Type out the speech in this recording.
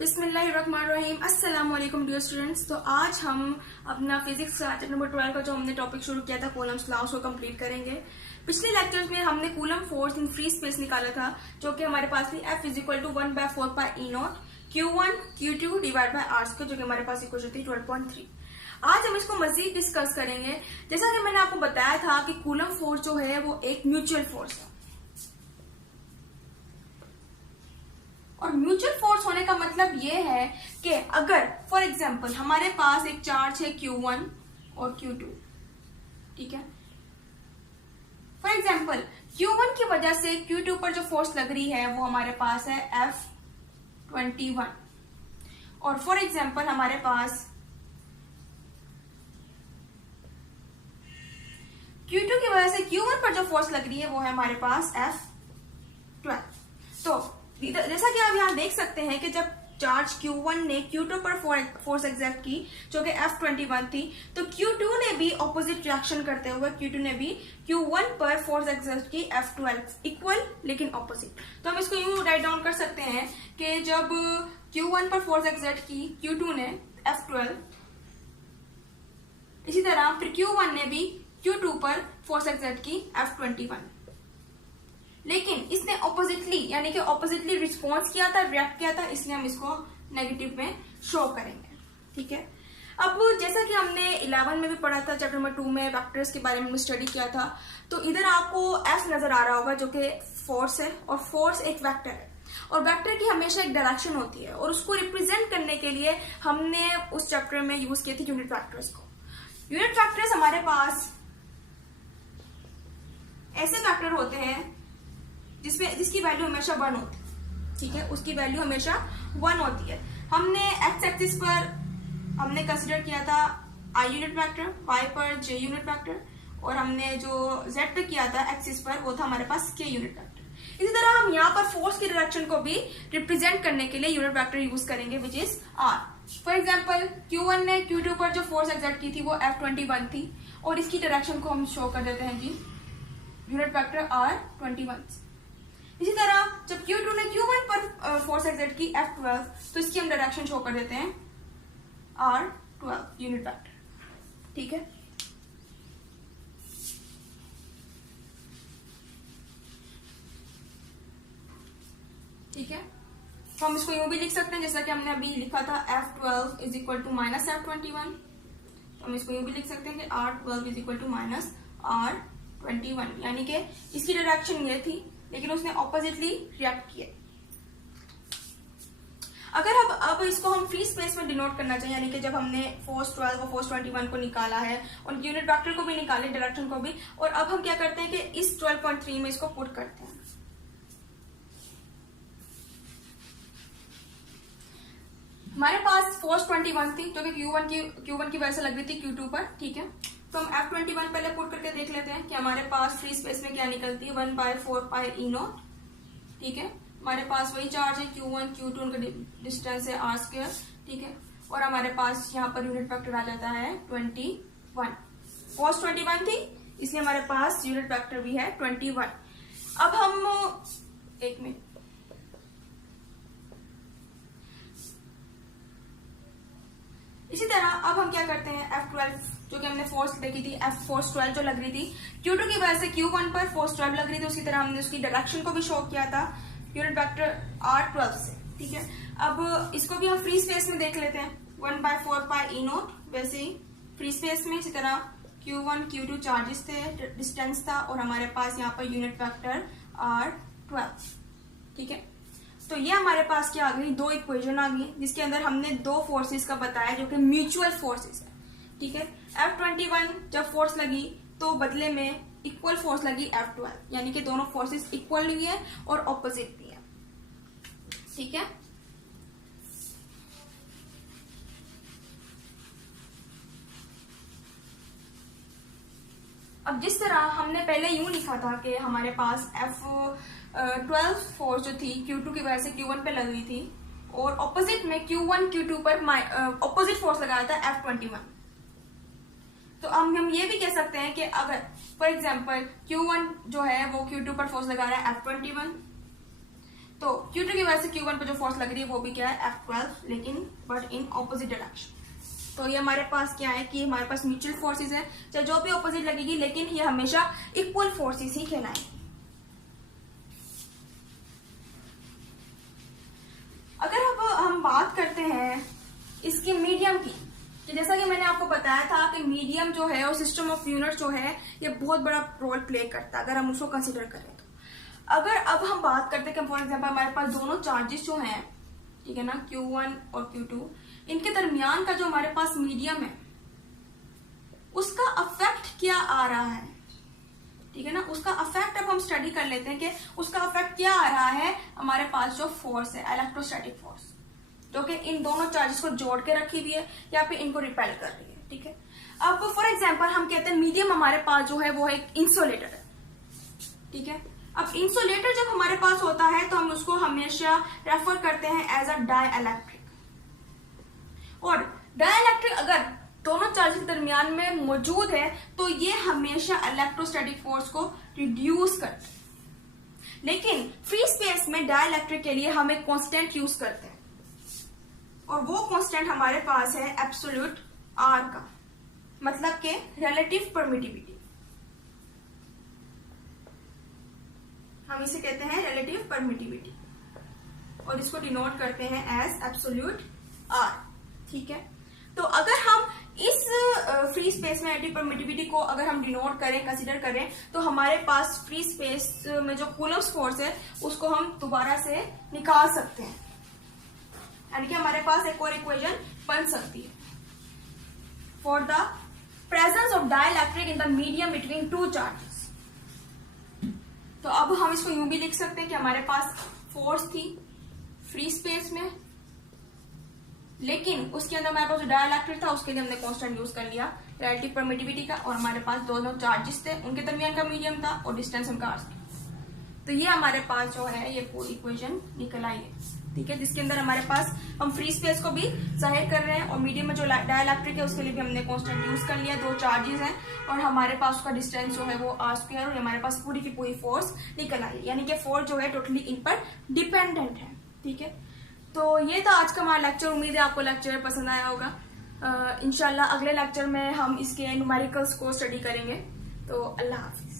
बिस्मिल्लाहिर्रहमानिर्रहीम। अस्सलाम वालेकुम डियर स्टूडेंट्स। तो आज हम अपना फिजिक्स चैप्टर नंबर 12 का जो हमने टॉपिक शुरू किया था कूलम्स लॉ उसको कंप्लीट करेंगे। पिछले लेक्चर्स में हमने Coulomb force in free space निकाला था जो कि हमारे पास थी F is equal to 1/4πe0 Q1 Q2 divide by R square, जो कि हमारे पास इक्वेशन थी 12.3। आज हम इसको मजीद डिस्कस करेंगे। जैसा कि मैंने आपको बताया था कि कूलम फोर्स जो है वो एक म्यूचुअल फोर्स है, और म्यूचुअल फोर्स होने का मतलब ये है कि अगर फॉर एग्जांपल हमारे पास एक चार्ज है Q1 और Q2, ठीक है। फॉर एग्जांपल Q1 की वजह से Q2 पर जो फोर्स लग रही है वो हमारे पास है F21, और फॉर एग्जांपल हमारे पास Q2 की वजह से Q1 पर जो फोर्स लग रही है वो है हमारे पास F12। तो जैसा कि आप यहाँ देख सकते हैं कि जब चार्ज Q1 ने Q2 पर फोर्स एग्जर्ट की जो कि F21 थी, तो Q2 ने भी ऑपोजिट रिएक्शन करते हुए Q2 ने भी Q1 पर फोर्स एग्जर्ट की F12 इक्वल लेकिन ऑपोजिट। तो हम इसको यूं राइट डाउन कर सकते हैं कि जब Q1 पर फोर्स एग्जर्ट की Q2 ने F12, इसी तरह फिर Q1 ने भी Q2 पर फोर्स एग्जर्ट की F21, लेकिन इसने ऑपोजिटली यानी कि ऑपोजिटली रिस्पॉन्स किया था, रिएक्ट किया था, इसलिए हम इसको नेगेटिव में शो करेंगे, ठीक है। अब जैसा कि हमने 11 में भी पढ़ा था, चैप्टर नंबर 2 में वेक्टर्स के बारे में स्टडी किया था, तो इधर आपको F नजर आ रहा होगा जो कि फोर्स है, और फोर्स एक वेक्टर है, और वेक्टर की हमेशा एक डायरेक्शन होती है, और उसको रिप्रेजेंट करने के लिए हमने उस चैप्टर में यूज किए थे यूनिट वेक्टर्स को। यूनिट वेक्टर्स हमारे पास ऐसे वेक्टर होते हैं जिसकी वैल्यू हमेशा 1 होती है, ठीक है, उसकी वैल्यू हमेशा 1 होती है। हमने एक्स एक्सिस पर हमने कंसिडर किया था I यूनिट वेक्टर, y पर j यूनिट वेक्टर, और हमने जो z पे किया था एक्सिस पर वो था हमारे पास k यूनिट वेक्टर। इसी तरह हम यहाँ पर फोर्स की डायरेक्शन को भी रिप्रेजेंट करने के लिए यूनिट वेक्टर यूज करेंगे which is r। For example Q1 ने Q2 पर जो फोर्स एग्जर्ट की थी वो F21 थी, और इसकी डायरेक्शन को हम शो कर देते हैं जी यूनिट वेक्टर R21। इसी तरह जब Q2 ने Q1 पर फोर्स एग्जर्ट की F12, तो इसकी हम डायरेक्शन शो कर देते हैं R12 यूनिट वेक्टर, ठीक है। ठीक है, तो हम इसको यूं भी लिख सकते हैं जैसा कि हमने अभी लिखा था F12 is equal to minus F21, तो हम इसको यूं भी लिख सकते हैं कि R12 is equal to minus R21, यानी कि इसकी डायरेक्शन ये थी लेकिन उसने ऑपोजिटली रिएक्ट किया। अगर अब इसको हम फ्री स्पेस में डिनोट करना चाहिए, यानी कि जब हमने फोर्स 12 और फोर्स 21 को निकाला है और यूनिट वेक्टर को भी निकाले, डायरेक्शन को भी, और अब हम क्या करते हैं कि इस 12.3 में इसको पुट करते हैं। हमारे पास फोर्स 21 थी जो कि Q1 की वजह से लग रही थी Q2 पर, ठीक है। तो हम F21 पहले पुट करके देख लेते हैं कि हमारे पास फ्री स्पेस में क्या निकलती है, 1/4πe0, ठीक है। हमारे पास वही चार्ज है Q1 Q2, उनका डिस्टेंस है R स्क्वायर, ठीक है, और हमारे पास यहाँ पर यूनिट वेक्टर आ जाता है 21। फोर्स 21 थी इसलिए हमारे पास यूनिट वेक्टर भी है 21। अब हम एक मिनट, इसी तरह अब हम क्या करते हैं F12 जो कि हमने फोर्स देखी थी, फोर्स 12 जो लग रही थी Q2 की वजह से Q1 पर फोर्स 12 लग रही थी, उसी तरह हमने उसकी डायरेक्शन को भी शो किया था यूनिट वेक्टर R12 से, ठीक है। अब इसको भी हम फ्री स्पेस में देख लेते हैं 1/4πe0, वैसे ही फ्री स्पेस में इसी तरह Q1 Q2 चार्जेस थे, डिस्टेंस था, और हमारे पास यहाँ पर यूनिट वेक्टर R12, ठीक है। तो ये हमारे पास क्या आ गई, दो इक्वेशन आ गई जिसके अंदर हमने दो फोर्सेस का बताया जो कि म्यूचुअल फोर्सेस है, ठीक है। F21 जब फोर्स लगी तो बदले में इक्वल फोर्स लगी F12, यानी कि दोनों फोर्सेस इक्वल भी है और ऑपोजिट भी है, ठीक है। अब जिस तरह हमने पहले यूं लिखा था कि हमारे पास F12 फोर्स जो थी Q2 की वजह से Q1 पे लग रही थी, और ऑपोजिट में Q1 Q2 पर ऑपोजिट फोर्स लगाया था F21, तो हम ये भी कह सकते हैं कि अगर फॉर एग्जांपल Q1 जो है वो Q2 पर फोर्स लगा रहा है F21, तो Q2 की वजह से Q1 पर जो फोर्स लग रही है वो भी क्या है F12, लेकिन बट इन ऑपोजिट डायरेक्शन। तो ये हमारे पास क्या है कि हमारे पास म्यूचुअल फोर्सेस है, चाहे जो भी ऑपोजिट लगेगी, लेकिन ये हमेशा इक्वल फोर्सेस ही कहलाएंगे। अगर अब हम बात करते हैं इसकी मीडियम की, कि जैसा कि मैंने आपको बताया था कि मीडियम जो है और सिस्टम ऑफ यूनिट जो है ये बहुत बड़ा रोल प्ले करता है अगर हम उसको कंसिडर करें तो। अगर अब हम बात करते हैं फॉर एग्जांपल हमारे पास दोनों चार्जेस जो हैं, ठीक है ना, Q1 और Q2, इनके दरमियान का जो हमारे पास मीडियम है उसका अफेक्ट क्या आ रहा है, ठीक है ना, उसका अफेक्ट अब हम स्टडी कर लेते हैं कि उसका अफेक्ट क्या आ रहा है। हमारे पास जो फोर्स है इलेक्ट्रोस्टैटिक फोर्स, जो कि इन दोनों चार्जेस को जोड़ के रखी हुई है या फिर इनको रिपेल कर रही है, ठीक है। अब फॉर एग्जांपल हम कहते हैं मीडियम हमारे पास जो है वो है एक इंसुलेटर है, ठीक है। अब इंसुलेटर जब हमारे पास होता है तो हम उसको हमेशा रेफर करते हैं एज अ डाइइलेक्ट्रिक, और डाइइलेक्ट्रिक अगर दोनों चार्जेस के दरमियान में मौजूद है तो ये हमेशा इलेक्ट्रोस्टैटिक फोर्स को रिड्यूस करते हैं। लेकिन फ्री स्पेस में डाइइलेक्ट्रिक के लिए हम एक कांस्टेंट यूज करते हैं, और वो कांस्टेंट हमारे पास है एब्सोल्यूट आर का, मतलब के रिलेटिव परमिटिविटी, हम इसे कहते हैं रिलेटिव परमिटिविटी, और इसको डिनोट करते हैं एज एब्सोल्यूट आर, ठीक है। तो अगर हम इस फ्री स्पेस में रिलेटिव परमिटिविटी को अगर हम डिनोट करें, कंसीडर करें, तो हमारे पास फ्री स्पेस में जो कूलम्ब्स फोर्स है उसको हम दोबारा से निकाल सकते हैं, यानी कि हमारे पास एक और इक्वेशन बन सकती है for the presence of dielectric in the medium between two charges. तो अब हम इसको यूं भी लिख सकते हैं कि हमारे पास फोर्स थी फ्री स्पेस में, लेकिन उसके अंदर हमारे पास जो डाइइलेक्ट्रिक था उसके लिए हमने कांस्टेंट यूज कर लिया रिलेटिव परमिटिविटी का, और हमारे पास दोनों चार्जेस थे उनके दरमियान का मीडियम था और डिस्टेंस उनका आर था। तो ये हमारे पास जो है ये पूरी इक्वेशन निकल आई है, ठीक है, जिसके अंदर हमारे पास हम फ्री स्पेस को भी जाहिर कर रहे हैं और मीडियम में जो डाइइलेक्ट्रिक है उसके लिए भी हमने कांस्टेंट यूज कर लिया, दो चार्जेस हैं और हमारे पास उसका डिस्टेंस जो है वो आर स्क्वायर, और हमारे पास पूरी की पूरी फोर्स निकल आई है, यानी कि फोर्स जो है टोटली इन पर डिपेंडेंट है, ठीक है। तो ये था आज का हमारा लेक्चर, उम्मीद है आपको लेक्चर पसंद आया होगा। इंशाल्लाह अगले लेक्चर में हम इसके न्यूमेरिकल्स को स्टडी करेंगे। तो अल्लाह हाफिज।